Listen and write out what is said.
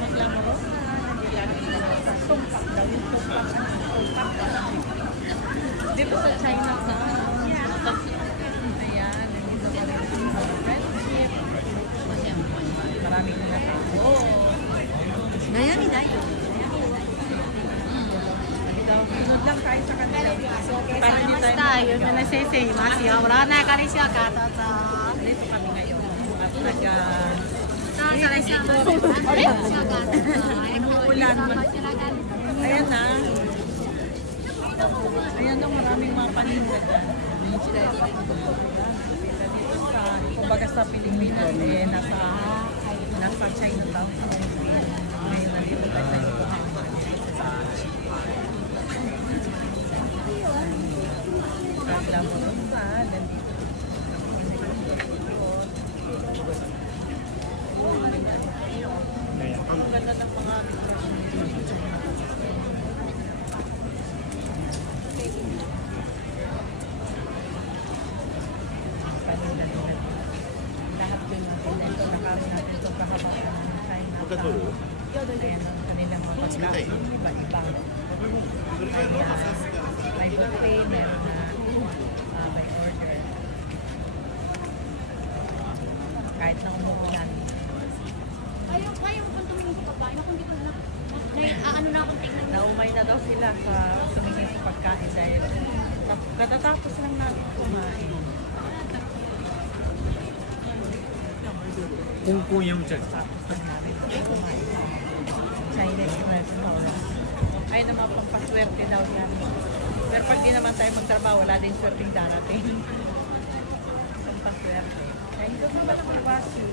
maglamoro. Tumpak daw. Yung tumpak. Dito sa China sa ayan, nandito pa rin yung friendship. Maraming mga tao. Nayami na yun. Sunod lang tayo sa kanila. Yun na nagsisaymas. Wala na kami siya katata. Dito kami ngayon. At taga... Umuulan. Ayan na. Ayan na, maraming mga paninda dyan. Kumbaga sa Pilipinas, eh, nasa Chinatown. Ngayon nandito tayo sa Lamoro pa, nandito. Ang ganda ng mga lahat yun natin. Ito nakaroon natin ito kahaba ng China. Ayan ang kanilang mga pagkain. Iba-iba. May buffet, meron na may order. Kahit na umuulan. Ayaw kung tumingin sa babae. Kung di ko na ano na akong tingnan. Naumay na daw sila sa tumingin sa pagkain dahil katatapos lang natin kumain. Kung yung check. Tapos lang natin kumain. Chinese restaurant. Ay naman pampaswerte daw yan. Pero pag di naman tayo magtrabaho, wala din swerteng darating. Pampaswerte. Ay, ito naman ang basi.